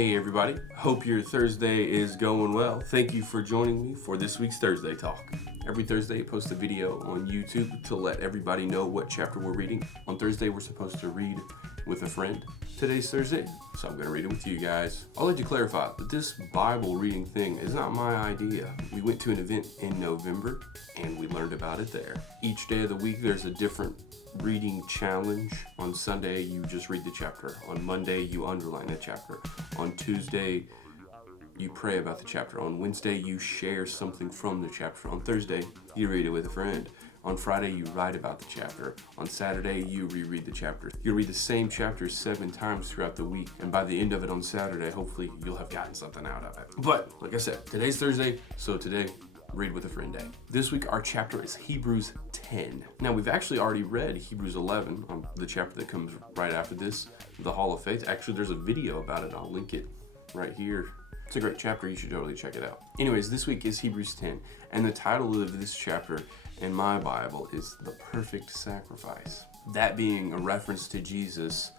Hey everybody, hope your Thursday is going well. Thank you for joining me for this week's Thursday Talk. Every Thursday I post a video on YouTube to let everybody know what chapter we're reading. On Thursday we're supposed to read with a friend. Today's Thursday, so I'm going to read it with you guys. I'll let you clarify that this Bible reading thing is not my idea. We went to an event in November and we learned about it there. Each day of the week there's a different reading challenge. On Sunday you just read the chapter. On Monday you underline the chapter. On Tuesday you pray about the chapter. On Wednesday you share something from the chapter. On Thursday you read it with a friend. On Friday you write about the chapter. On Saturday you reread the chapter. You'll read the same chapter 7 times throughout the week, and by the end of it on Saturday hopefully you'll have gotten something out of it. But like I said, today's Thursday, so today Read with a Friend Day. This week our chapter is Hebrews 10. Now we've actually already read Hebrews 11, the chapter that comes right after this, the Hall of Faith. Actually there's a video about it, I'll link it right here. It's a great chapter, you should totally check it out. Anyways, this week is Hebrews 10, and the title of this chapter in my Bible is The Perfect Sacrifice. That being a reference to Jesus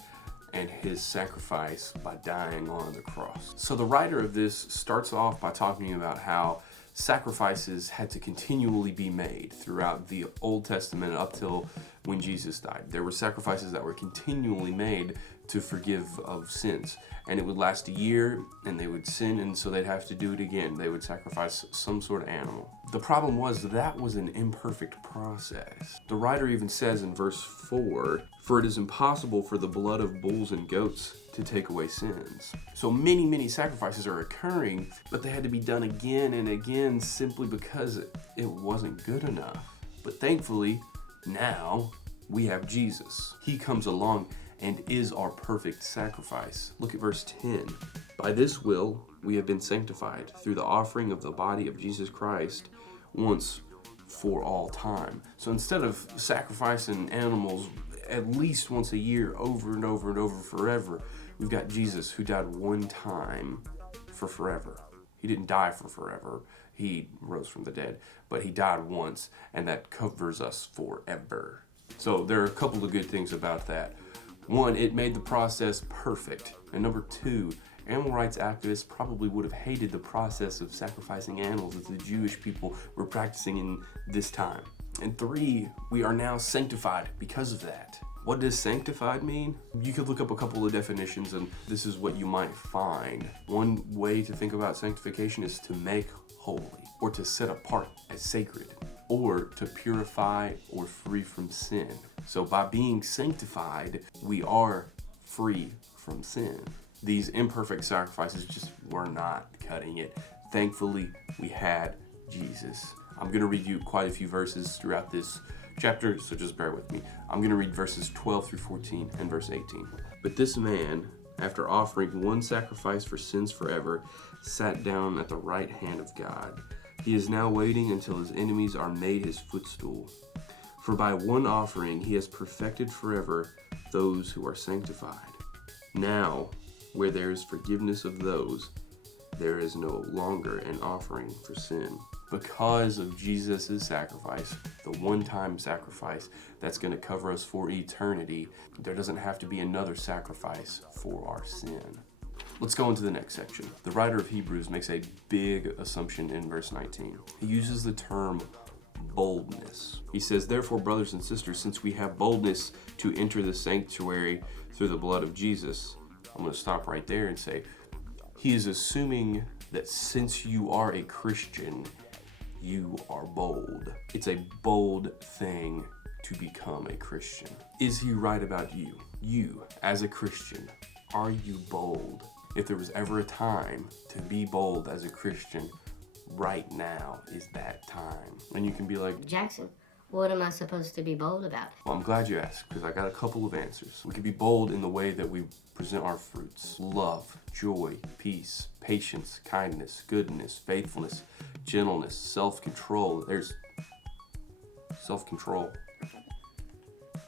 and his sacrifice by dying on the cross. So the writer of this starts off by talking about how sacrifices had to continually be made throughout the Old Testament up till when Jesus died. There were sacrifices that were continually made to forgive of sins, and it would last a year and they would sin, and so they'd have to do it again. They would sacrifice some sort of animal. The problem was that was an imperfect process. The writer even says in verse 4, "For it is impossible for the blood of bulls and goats to take away sins." So many sacrifices are occurring, but they had to be done again and again simply because it wasn't good enough. But thankfully, now we have Jesus. He comes along and is our perfect sacrifice. Look at verse 10. "By this will we have been sanctified through the offering of the body of Jesus Christ once for all time." So instead of sacrificing animals at least once a year over and over and over forever, we've got Jesus who died one time for forever. He didn't die for forever. He rose from the dead, but he died once, and that covers us forever. So there are a couple of good things about that. One, it made the process perfect. And number two, animal rights activists probably would have hated the process of sacrificing animals that the Jewish people were practicing in this time. And three, we are now sanctified because of that. What does sanctified mean? You could look up a couple of definitions and this is what you might find. One way to think about sanctification is to make holy, or to set apart as sacred, or to purify or free from sin. So by being sanctified, we are free from sin. These imperfect sacrifices just were not cutting it. Thankfully, we had Jesus. I'm going to read you quite a few verses throughout this chapter, so just bear with me. I'm going to read verses 12 through 14 and verse 18. "But this man, after offering one sacrifice for sins forever, sat down at the right hand of God. He is now waiting until his enemies are made his footstool. For by one offering he has perfected forever those who are sanctified. Now, where there is forgiveness of those, there is no longer an offering for sin." Because of Jesus' sacrifice, the one-time sacrifice that's going to cover us for eternity, there doesn't have to be another sacrifice for our sin. Let's go into the next section. The writer of Hebrews makes a big assumption in verse 19. He uses the term boldness. He says, "Therefore, brothers and sisters, since we have boldness to enter the sanctuary through the blood of Jesus," I'm going to stop right there and say, he is assuming that since you are a Christian, you are bold. It's a bold thing to become a Christian. Is he right about you? You, as a Christian, are you bold? If there was ever a time to be bold as a Christian, right now is that time. And you can be like, "Jackson, what am I supposed to be bold about?" well, I'm glad you asked, because I got a couple of answers. We can be bold in the way that we present our fruits: love, joy, peace, patience, kindness, goodness, faithfulness, gentleness, self-control. There's self-control.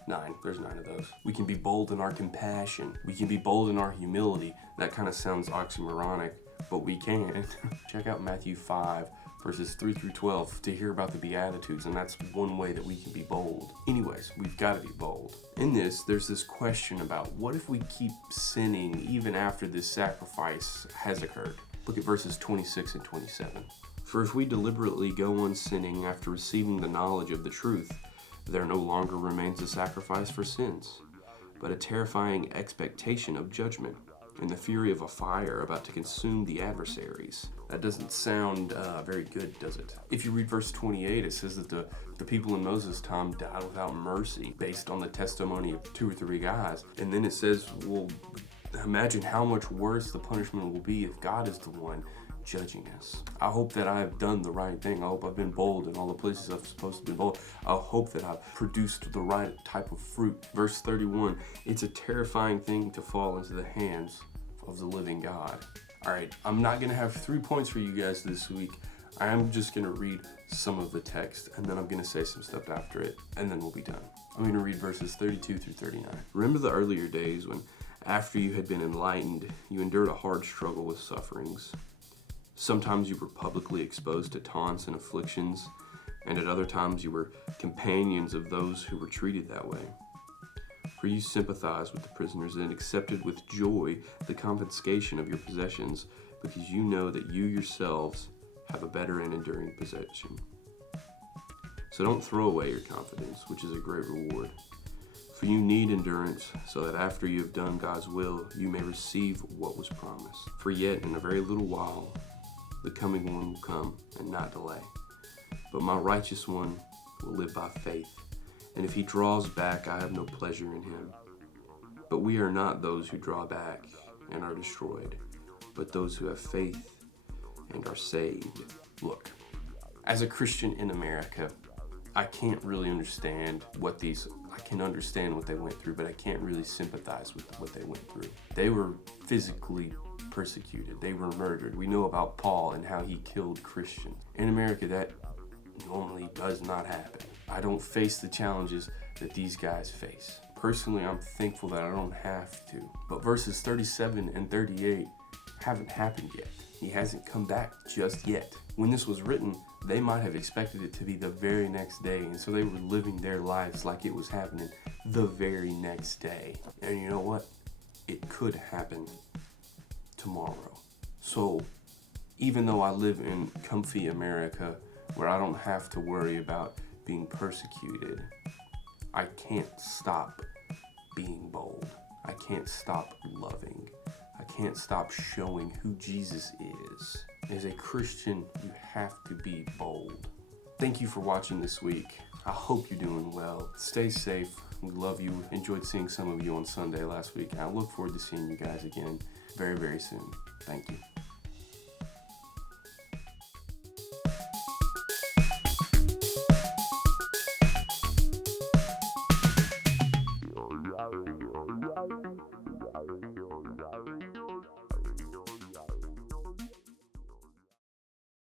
9. There's 9 of those. We can be bold in our compassion. We can be bold in our humility. That kind of sounds oxymoronic, but we can. Check out Matthew 5, verses 3 through 12, to hear about the Beatitudes, and that's one way that we can be bold. Anyways, we've got to be bold. In this, there's this question about what if we keep sinning even after this sacrifice has occurred? Look at verses 26 and 27. For if we deliberately go on sinning after receiving the knowledge of the truth, there no longer remains a sacrifice for sins, but a terrifying expectation of judgment and the fury of a fire about to consume the adversaries. That doesn't sound very good, does it? If you read verse 28, it says that the people in Moses' time died without mercy based on the testimony of 2 or 3 guys. And then it says, well, imagine how much worse the punishment will be if God is the one judging us. I hope that I've done the right thing. I hope I've been bold in all the places I'm supposed to be bold. I hope that I've produced the right type of fruit. Verse 31, it's a terrifying thing to fall into the hands of the living God. All right, I'm not gonna have 3 points for you guys this week. I am just gonna read some of the text, and then I'm gonna say some stuff after it, and then we'll be done. I'm gonna read verses 32 through 39. Remember the earlier days when, after you had been enlightened, you endured a hard struggle with sufferings. Sometimes you were publicly exposed to taunts and afflictions, and at other times you were companions of those who were treated that way. For you sympathized with the prisoners and accepted with joy the confiscation of your possessions, because you know that you yourselves have a better and enduring possession. So don't throw away your confidence, which is a great reward. For you need endurance, so that after you have done God's will, you may receive what was promised. For yet in a very little while, the coming one will come and not delay. But my righteous one will live by faith, and if he draws back, I have no pleasure in him. But we are not those who draw back and are destroyed, but those who have faith and are saved. Look, as a Christian in America, I can't really understand I can understand what they went through, but I can't really sympathize with what they went through. They were physically persecuted. They were murdered. We know about Paul and how he killed Christians. In America, that normally does not happen. I don't face the challenges that these guys face. Personally, I'm thankful that I don't have to. But verses 37 and 38 haven't happened yet. He hasn't come back just yet. When this was written, they might have expected it to be the very next day, and so they were living their lives like it was happening the very next day. And you know what? It could happen tomorrow. So even though I live in comfy America where I don't have to worry about being persecuted, I can't stop being bold. I can't stop loving. I can't stop showing who Jesus is. As a Christian, you have to be bold. Thank you for watching this week. I hope you're doing well. Stay safe. We love you. Enjoyed seeing some of you on Sunday last week. I look forward to seeing you guys again very, very soon. Thank you.